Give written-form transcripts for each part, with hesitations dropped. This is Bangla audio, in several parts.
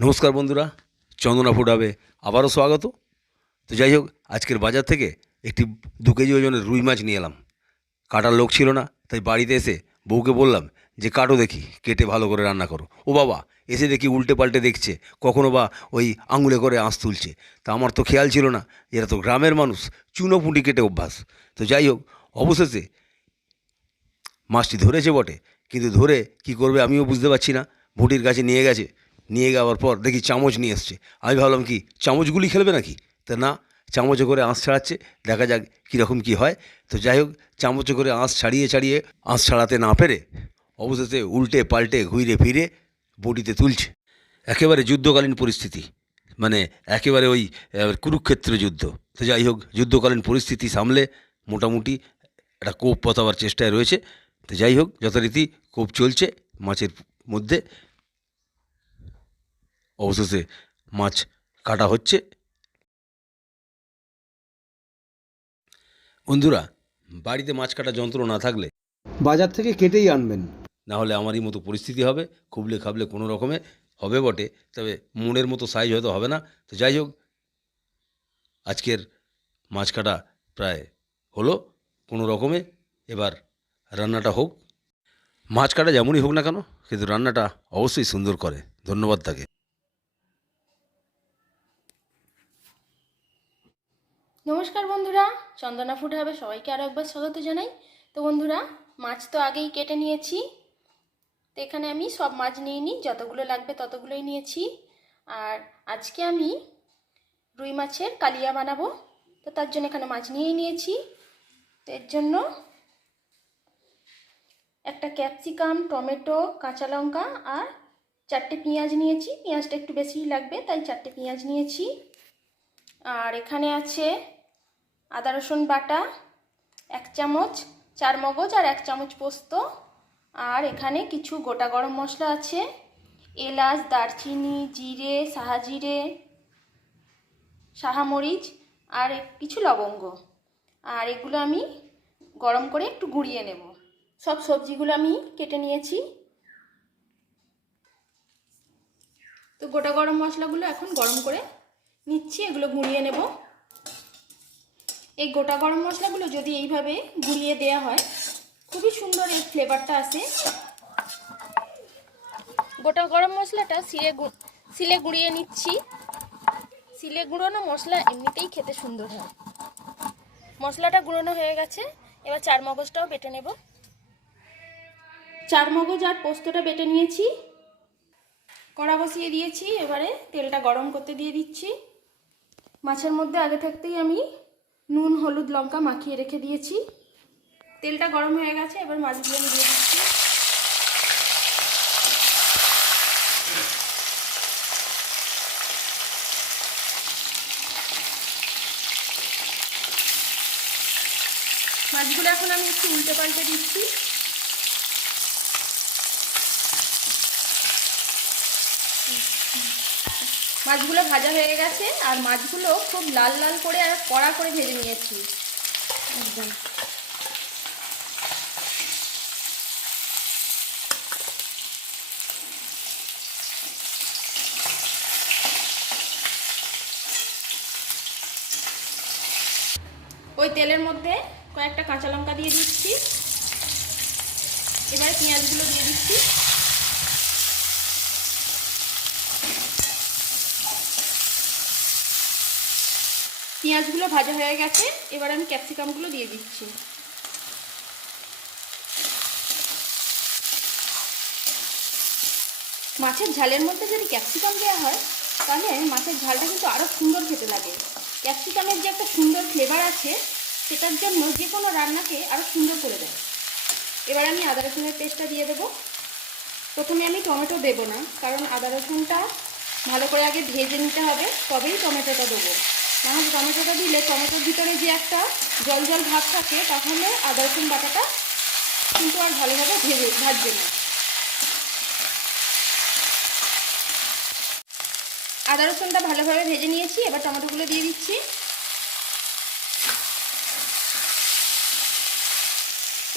নমস্কার বন্ধুরা, চন্দনা ফুড হাবে আবারও স্বাগত। তো যাই হোক, আজকের বাজার থেকে একটি 2 কেজি ওজনের রুই মাছ নিয়ে এলাম। কাটার লোক ছিল না, তাই বাড়িতে এসে বউকে বললাম যে কাটো দেখি, কেটে ভালো করে রান্না করো। ও বাবা, এসে দেখি উল্টে পাল্টে দেখছে, কখনো বা ওই আঙুলে করে আঁশ তুলছে। তা আমার তো খেয়াল ছিল না, এরা তো গ্রামের মানুষ, চুনো পুঁটি কেটে অভ্যাস। তো যাই হোক, অবশেষে মাছটি ধরেছে বটে, কিন্তু ধরে কি করবে আমিও বুঝতে পারছি না। ভুটির কাছে নিয়ে গেছে, নিয়ে যাওয়ার পর দেখি চামচ নিয়ে এসছে। আমি ভাবলাম কি চামচগুলি খেলবে নাকি, তা না, চামচে করে আঁশ ছাড়াচ্ছে, দেখা যাক কীরকম কী হয়। তো যাই হোক, চামচে করে আঁশ ছাড়িয়ে ছাড়িয়ে আঁশ ছাড়াতে না পেরে অবশেষে উল্টে পাল্টে ঘুরে ফিরে বটিতে তুলছে। একেবারে যুদ্ধকালীন পরিস্থিতি, মানে একেবারে ওই কুরুক্ষেত্র যুদ্ধ। তো যাই হোক, যুদ্ধকালীন পরিস্থিতি সামলে মোটামুটি একটা কোপ পতাবার চেষ্টায় রয়েছে। তো যাই হোক, যথারীতি কোপ চলছে মাছের মধ্যে। অবশেষে মাছ কাটা হচ্ছে। বন্ধুরা, বাড়িতে মাছ কাটা যন্ত্র না থাকলে বাজার থেকে কেটেই আনবেন, না হলে আমারই মতো পরিস্থিতি হবে। খুবলে খাবলে কোনো রকমে হবে বটে, তবে মনের মতো সাইজ হয়তো হবে না। তো যাই হোক, আজকের মাছ কাটা প্রায় হলো কোনো রকমে। এবার রান্নাটা হোক। মাছ কাটা যেমনই হোক না কেন, কিন্তু রান্নাটা অবশ্যই সুন্দর করে। ধন্যবাদ তাকে। নমস্কার বন্ধুরা, চন্দনা ফুড হাবে সবাইকে আরও একবার স্বাগত জানাই। তো বন্ধুরা, মাছ তো আগেই কেটে নিয়েছি। তো এখানে আমি সব মাছ নিয়ে নিই, যতগুলো লাগবে ততগুলোই নিয়েছি। আর আজকে আমি রুই মাছের কালিয়া বানাবো। তো তার জন্য এখানে মাছ নিয়েই নিয়েছি। তো এর জন্য একটা ক্যাপসিকাম, টমেটো, কাঁচা লঙ্কা আর 4টে পেঁয়াজ নিয়েছি। পেঁয়াজটা একটু বেশিই লাগবে, তাই 4টে পেঁয়াজ নিয়েছি। আর এখানে আছে আদা রসুন বাটা 1 চামচ, 4 মগজ আর 1 চামচ পোস্ত। আর এখানে কিছু গোটা গরম মশলা আছে, এলাচ, দারচিনি, জিরে, সাহাজিরে, সাহামরিচ আর কিছু লবঙ্গ। আর এগুলো আমি গরম করে একটু গুঁড়িয়ে নেব। সব সবজিগুলো আমি কেটে নিয়েছি। তো গোটা গরম মশলাগুলো এখন গরম করে নিচ্ছি, এগুলো গুঁড়িয়ে নেব। এই গোটা গরম মশলাগুলো যদি এইভাবে গুঁড়িয়ে দেওয়া হয়, খুবই সুন্দর এর ফ্লেভারটা আসে। গোটা গরম মশলাটা শিলে গুঁড়িয়ে নিচ্ছি। শিলে গুঁড়োনো মশলা এমনিতেই খেতে সুন্দর হয়। মশলাটা গুঁড়োনো হয়ে গেছে, এবার 4 মগজটাও বেটে নেব। 4 মগজ আর পোস্তটা বেটে নিয়েছি। কড়া বসিয়ে দিয়েছি, এবারে তেলটা গরম করতে দিয়ে দিচ্ছি। মাছের মধ্যে আগে থাকতেই আমি নুন, হলুদ, লঙ্কা মাখিয়ে রেখে দিয়েছি। তেলটা গরম হয়ে গেছে, এবার মাছগুলো আমি দিয়ে দিচ্ছি। মাছগুলো এখন আমি একটু উল্টে পাল্টে দিচ্ছি। মাছগুলো ভাজা হয়ে গেছে, আর মাছগুলো খুব লাল লাল করে আর কড়া করে ভেজে নিয়েছি একদম। ওই তেলের মধ্যে কয়েকটা কাঁচা লঙ্কা দিয়ে দিচ্ছি। এবারে পেঁয়াজগুলো দিয়ে দিচ্ছি। পেঁয়াজগুলো ভাজা হয়ে গেছে, এবার আমি ক্যাপসিকামগুলো দিয়ে দিচ্ছি। মাছের ঝালের মধ্যে যদি ক্যাপসিকাম দেওয়া হয়, তাহলে মাছের ঝালটা কিন্তু আরও সুন্দর খেতে লাগে। ক্যাপসিকামের যে একটা সুন্দর ফ্লেভার আছে, সেটার জন্য যে কোনো রান্নাকে আরও সুন্দর করে দেয়। এবার আমি আদা রসুনের পেস্টটা দিয়ে দেবো। প্রথমে আমি টমেটো দেবো না, কারণ আদা রসুনটা ভালো করে আগে ভেজে নিতে হবে, তবেই টমেটোটা দেবো। নাহলে টমেটোটা দিলে টমেটোর ভিতরে যে একটা জল জল ভাব থাকে, তাহলে আদা রসুন বাটাটা কিন্তু আর ভালোভাবে ভাজবে না। আদা রসুনটা ভালোভাবে ভেজে নিয়েছি, এবার টমেটোগুলো দিয়ে দিচ্ছি।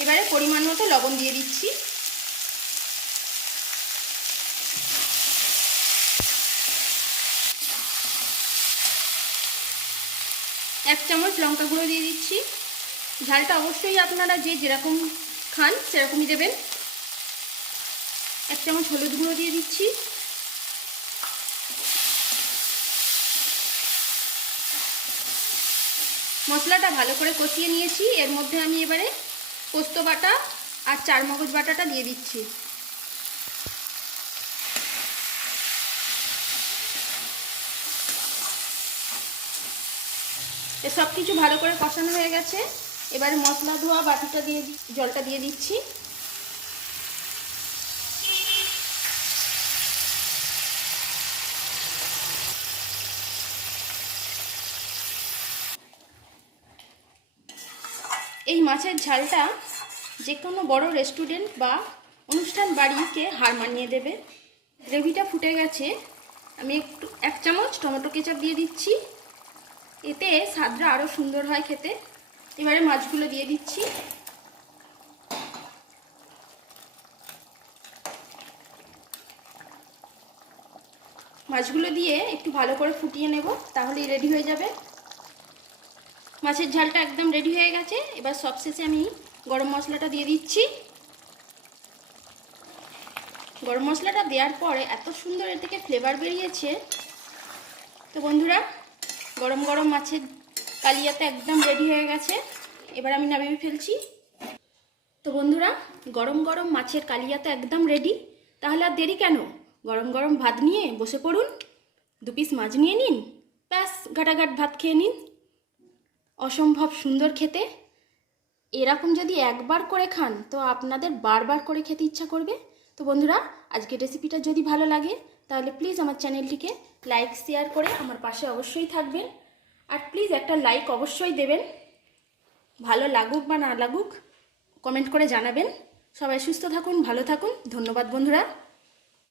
এবারে পরিমাণ মতো লবণ দিয়ে দিচ্ছি। 1 চামচ লঙ্কা গুঁড়ো দিয়ে দিচ্ছি। ঝালটা অবশ্যই আপনারা যে যেরকম খান সেরকমই দেবেন। 1 চামচ হলুদ গুঁড়ো দিয়ে দিচ্ছি। মশলাটা ভালো করে কষিয়ে নিয়েছি। এর মধ্যে আমি এবারে পোস্ত বাটা আর চারমগজ বাটাটা দিয়ে দিচ্ছি। সব কিছু ভালো করে কষানো হয়ে গেছে। এবারে মশলা ধোয়া বাটিটা দিয়ে জলটা দিয়ে দিচ্ছি। এই মাছের ঝালটা যে কোনো বড় রেস্টুরেন্ট বা অনুষ্ঠান বাড়িকে হার মানিয়ে দেবে। গ্রেভিটা ফুটে গেছে। আমি একটু 1 চামচ টমেটো কেচাপ দিয়ে দিচ্ছি। এতে স্বাদটা আরও সুন্দর হয় খেতে। এবারে মাছগুলো দিয়ে দিচ্ছি। মাছগুলো দিয়ে একটু ভালো করে ফুটিয়ে নেব, তাহলেই রেডি হয়ে যাবে। মাছের ঝালটা একদম রেডি হয়ে গেছে। এবার সবশেষে আমি গরম মশলাটা দিয়ে দিচ্ছি। গরম মশলাটা দেওয়ার পরে এত সুন্দর এর থেকে ফ্লেভার বেরিয়েছে। তো বন্ধুরা, গরম গরম মাছের কালিয়াতে একদম রেডি হয়ে গেছে। এবার আমি নামিয়ে ফেলছি। তো বন্ধুরা, গরম গরম মাছের কালিয়াতে একদম রেডি। তাহলে আর দেরি কেন, গরম গরম ভাত নিয়ে বসে পড়ুন, 2 পিস মাছ নিয়ে নিন, ব্যাস ঘাটাঘাট ভাত খেয়ে নিন। অসম্ভব সুন্দর খেতে। এরকম যদি একবার করে খান তো আপনাদের বারবার করে খেতে ইচ্ছা করবে। তো বন্ধুরা, আজকের রেসিপিটা যদি ভালো লাগে তাহলে প্লিজ আমার চ্যানেলটিকে লাইক শেয়ার করে আমার পাশে অবশ্যই থাকবেন। আর প্লিজ একটা লাইক অবশ্যই দেবেন। ভালো লাগুক বা না লাগুক কমেন্ট করে জানাবেন। সবাই সুস্থ থাকুন, ভালো থাকুন। ধন্যবাদ বন্ধুরা।